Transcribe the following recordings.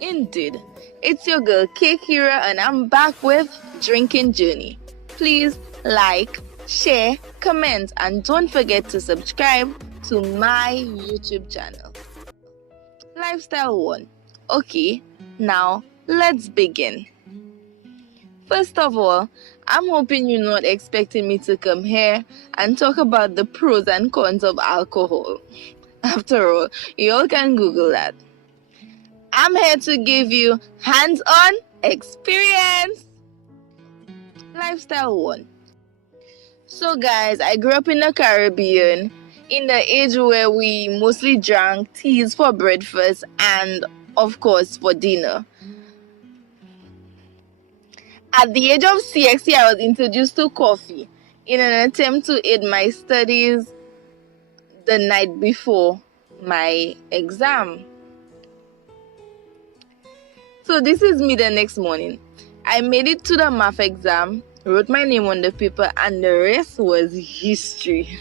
Indeed, it's your girl Caekira and I'm back with Drinking Journey. Please like, share, comment and don't forget to subscribe to my YouTube channel. Lifestyle 1. Okay, now let's begin. First of all, I'm hoping you're not expecting me to come here and talk about the pros and cons of alcohol. After all, you all can Google that. I'm here to give you hands-on experience. Lifestyle 1. So guys, I grew up in the Caribbean in the age where we mostly drank teas for breakfast and of course for dinner. At the age of 60, I was introduced to coffee in an attempt to aid my studies the night before my exam. So this is me the next morning. I made it to the math exam, wrote my name on the paper, and the rest was history.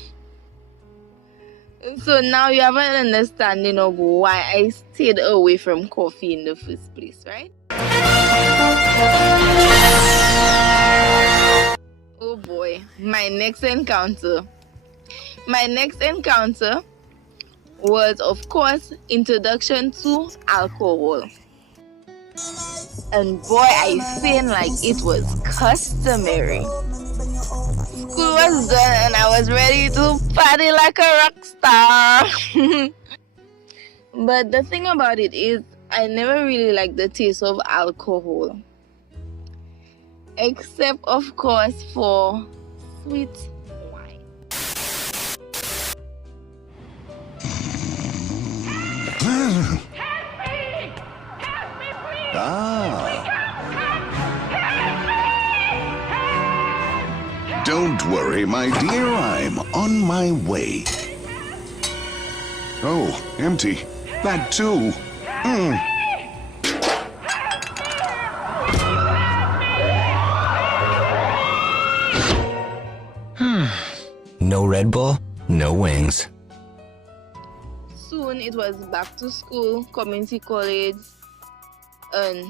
So now you have an understanding of why I stayed away from coffee in the first place, right? Oh boy, my next encounter. My next encounter was, of course, introduction to alcohol. And boy, I seemed like it was customary. School was done and I was ready to party like a rock star. But the thing about it is, I never really liked the taste of alcohol. Except, of course, for sweet wine. Don't worry, my dear, I'm on my way. Oh, empty. That too. No Red Bull, no wings. Soon it was back to school, community college, and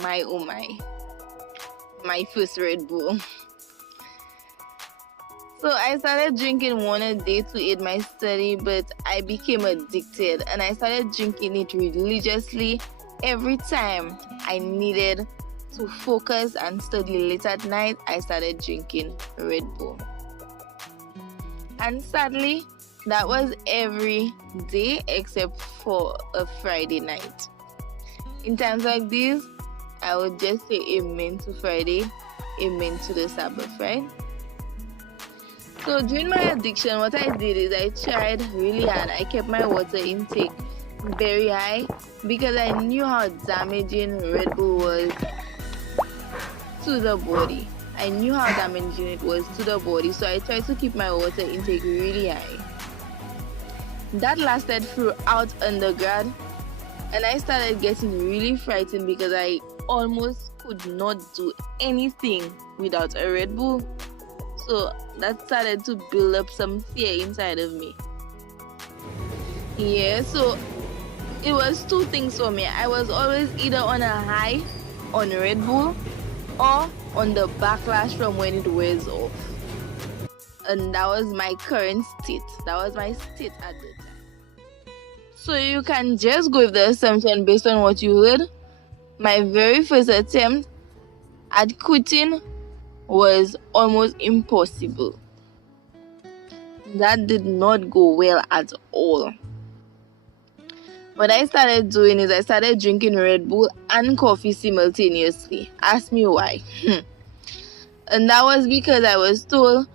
my first Red Bull. So I started drinking one a day to aid my study, but I became addicted and I started drinking it religiously every time I needed to focus and study late at night. I started drinking Red Bull. And sadly, that was every day except for a Friday night. In times like these, I would just say amen to Friday, amen to the Sabbath, right? So during my addiction, what I did is I tried really hard. I kept my water intake very high because I knew how damaging Red Bull was to the body. I knew how damaging it was to the body, so I tried to keep my water intake really high. That lasted throughout undergrad, and I started getting really frightened because I almost could not do anything without a Red Bull. So that started to build up some fear inside of me. Yeah, so it was two things for me. I was always either on a high on Red Bull or on the backlash from when it wears off. And that was my current state. That was my state at the time. So you can just go with the assumption based on what you heard. My very first attempt at quitting was almost impossible. That did not go well at all. What I started doing is I started drinking Red Bull and coffee simultaneously. Ask me why. And that was because I was told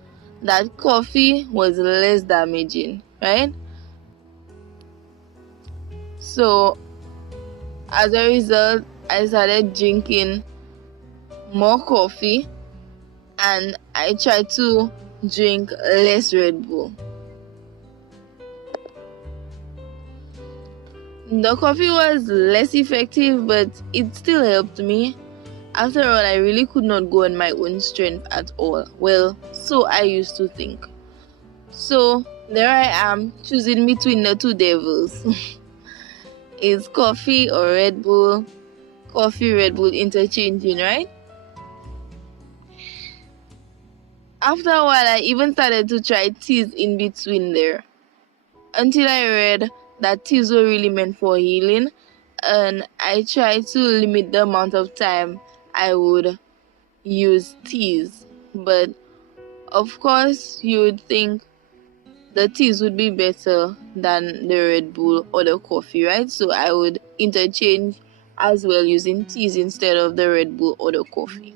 that coffee was less damaging, right? So as a result, I started drinking more coffee and I tried to drink less Red Bull. The coffee was less effective, but it still helped me. After all, I really could not go on my own strength at all. Well, so I used to think. So there I am, choosing between the two devils. is coffee or Red Bull, coffee, Red Bull interchanging, right? After a while, I even started to try teas in between there, until I read that teas were really meant for healing, and I tried to limit the amount of time I would use teas. But of course, you would think the teas would be better than the Red Bull or the coffee, right? So I would interchange as well, using teas instead of the Red Bull or the coffee.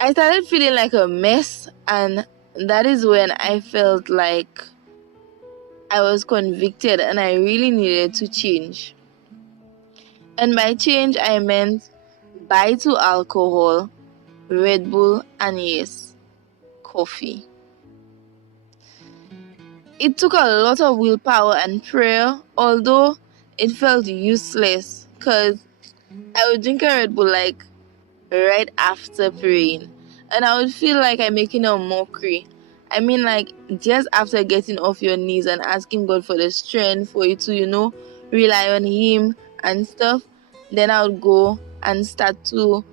I started feeling like a mess, and that is when I felt like I was convicted and I really needed to change. And by change, I meant bye to alcohol, Red Bull, and yes, coffee. It took a lot of willpower and prayer, although it felt useless, because I would drink a Red Bull like right after praying, and I would feel like I'm making a mockery. I mean, like, just after getting off your knees and asking God for the strength for you to, rely on Him and stuff, then I would go and start to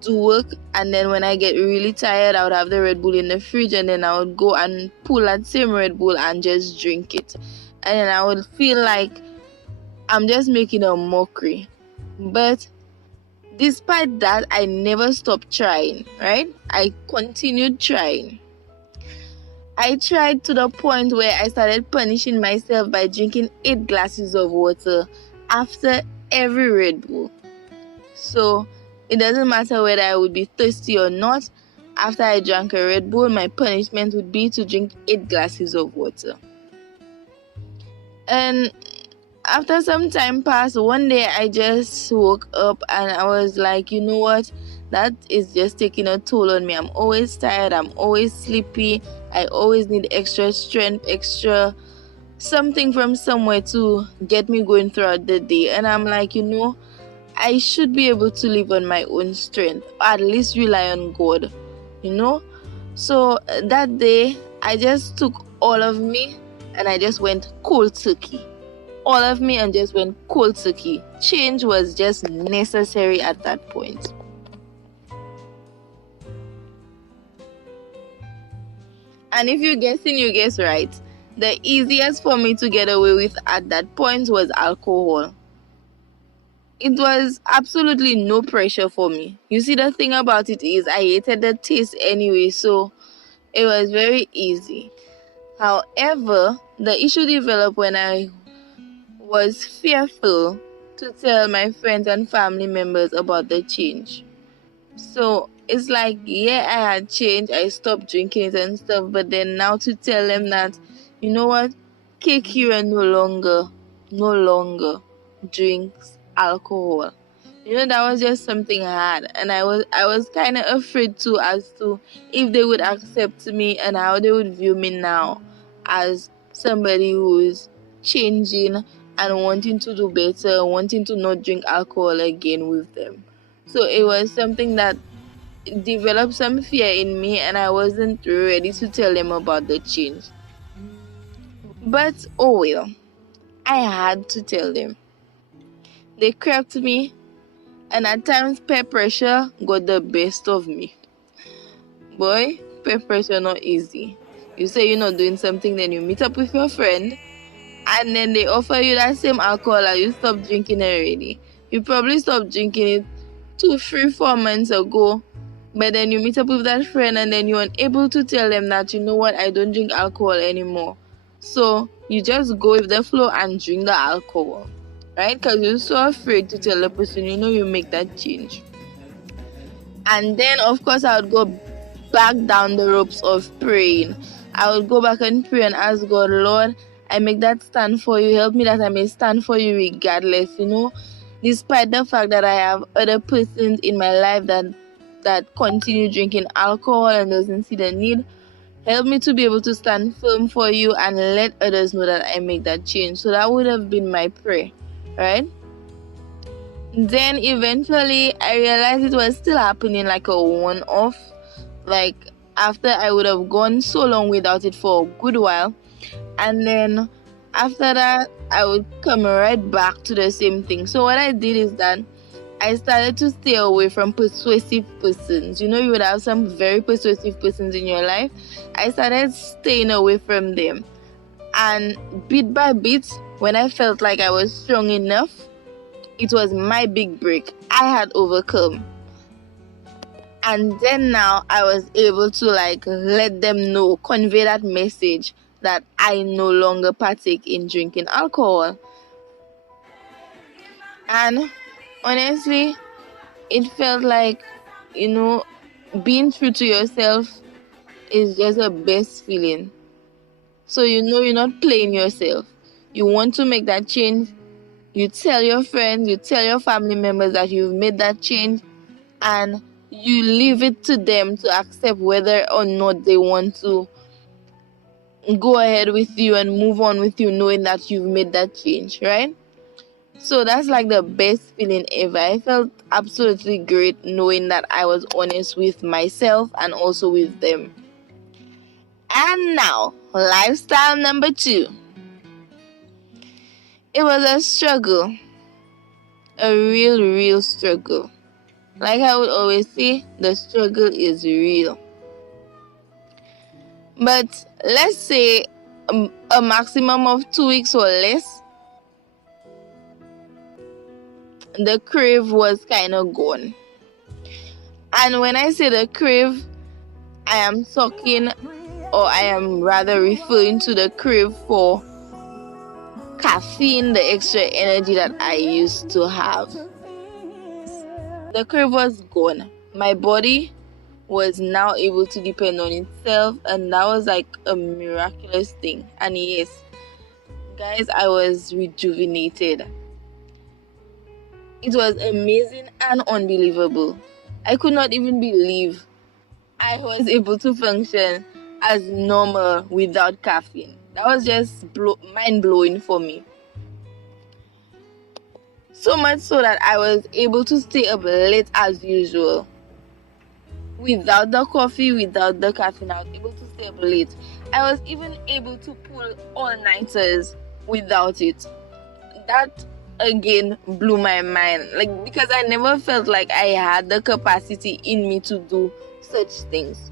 do work, and then when I get really tired, I would have the Red Bull in the fridge, and then I would go and pull that same Red Bull and just drink it, and then I would feel like I'm just making a mockery. But despite that, I never stopped trying, right? I continued trying. I tried to the point where I started punishing myself by drinking 8 glasses of water after every Red Bull. So it doesn't matter whether I would be thirsty or not. After I drank a Red Bull, my punishment would be to drink 8 glasses of water. And after some time passed, one day I just woke up and I was like, you know what? That is just taking a toll on me. I'm always tired. I'm always sleepy. I always need extra strength, extra something from somewhere to get me going throughout the day. And I'm like, I should be able to live on my own strength, or at least rely on God, So that day, I just took all of me and I just went cold turkey. All of me and just went cold turkey. Change was just necessary at that point. And if you're guessing, you guess right. The easiest for me to get away with at that point was alcohol. It was absolutely no pressure for me. You see, the thing about it is I hated the taste anyway, so it was very easy. However, the issue developed when I was fearful to tell my friends and family members about the change. So it's like, yeah, I had changed, I stopped drinking it and stuff, but then now to tell them that, you know what, Caekira no longer drinks alcohol. That was just something hard, and I was kind of afraid too, as to if they would accept me and how they would view me now as somebody who's changing and wanting to do better, wanting to not drink alcohol again with them. So it was something that developed some fear in me, and I wasn't ready to tell them about the change. But oh well, I had to tell them. They crept me, and at times peer pressure got the best of me. Boy, peer pressure not easy. You say you're not doing something, then you meet up with your friend, and then they offer you that same alcohol and you stop drinking already. You probably stopped drinking it 2, 3, 4 months ago, but then you meet up with that friend and then you're unable to tell them that, you know what, I don't drink alcohol anymore. So you just go with the flow and drink the alcohol, right? Because you're so afraid to tell the person, you make that change. And then, of course, I would go back down the ropes of praying. I would go back and pray and ask God, Lord, I make that stand for you. Help me that I may stand for you regardless, despite the fact that I have other persons in my life that continue drinking alcohol and doesn't see the need. Help me to be able to stand firm for you and let others know that I make that change. So that would have been my prayer, right? Then eventually I realized it was still happening like a one-off. Like after I would have gone so long without it for a good while. And then After that, I would come right back to the same thing. So what I did is that I started to stay away from persuasive persons. You know, you would have some very persuasive persons in your life. I started staying away from them. And bit by bit, when I felt like I was strong enough, it was my big break. I had overcome. And then now I was able to let them know, convey that message that I no longer partake in drinking alcohol. And honestly, it felt like, being true to yourself is just the best feeling. So you're not playing yourself. You want to make that change. You tell your friends, you tell your family members that you've made that change, and you leave it to them to accept whether or not they want to go ahead with you and move on with you, knowing that you've made that change, right? So that's the best feeling ever. I felt absolutely great knowing that I was honest with myself and also with them. And now, lifestyle number 2. It was a struggle. A real struggle. Like I would always say, the struggle is real. But let's say a maximum of 2 weeks or less, the crave was kind of gone. And when I say the crave, I am talking, or I am rather referring to the crave for caffeine, the extra energy that I used to have. The crave was gone. My body was now able to depend on itself, and that was a miraculous thing. And yes, guys, I was rejuvenated. It was amazing and unbelievable. I could not even believe I was able to function as normal without caffeine. That was just mind-blowing for me. So much so that I was able to stay up late as usual. Without the coffee, without the caffeine, I was able to stay up late. I was even able to pull all-nighters without it. That again blew my mind. Because I never felt like I had the capacity in me to do such things.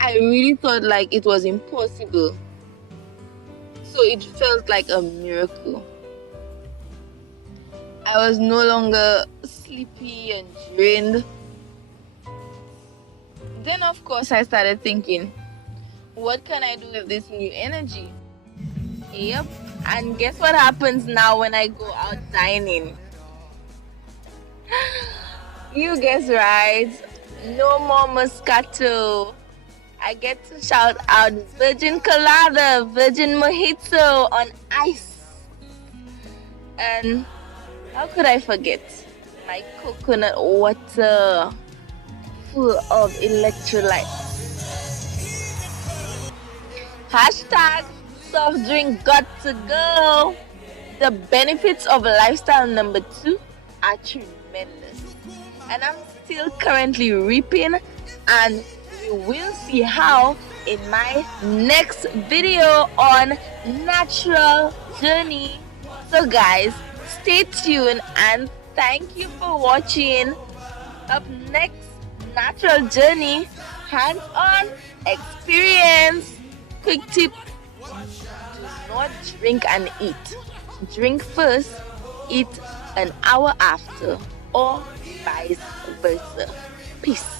I really thought it was impossible. So it felt like a miracle. I was no longer sleepy and drained. Then of course I started thinking, what can I do with this new energy? Yep. And guess what happens now when I go out dining? You guess right. No more Moscato. I get to shout out Virgin Colada, Virgin Mojito on ice. And how could I forget my coconut water full of electrolytes? Hashtag soft drink got to go. The benefits of lifestyle number 2 are tremendous, and I'm still currently reaping, and you will see how in my next video on natural journey. So guys, stay tuned, and thank you for watching. Up next, natural journey, hands-on experience. Quick tip: do not drink and eat. Drink first, eat an hour after, or vice versa. Peace.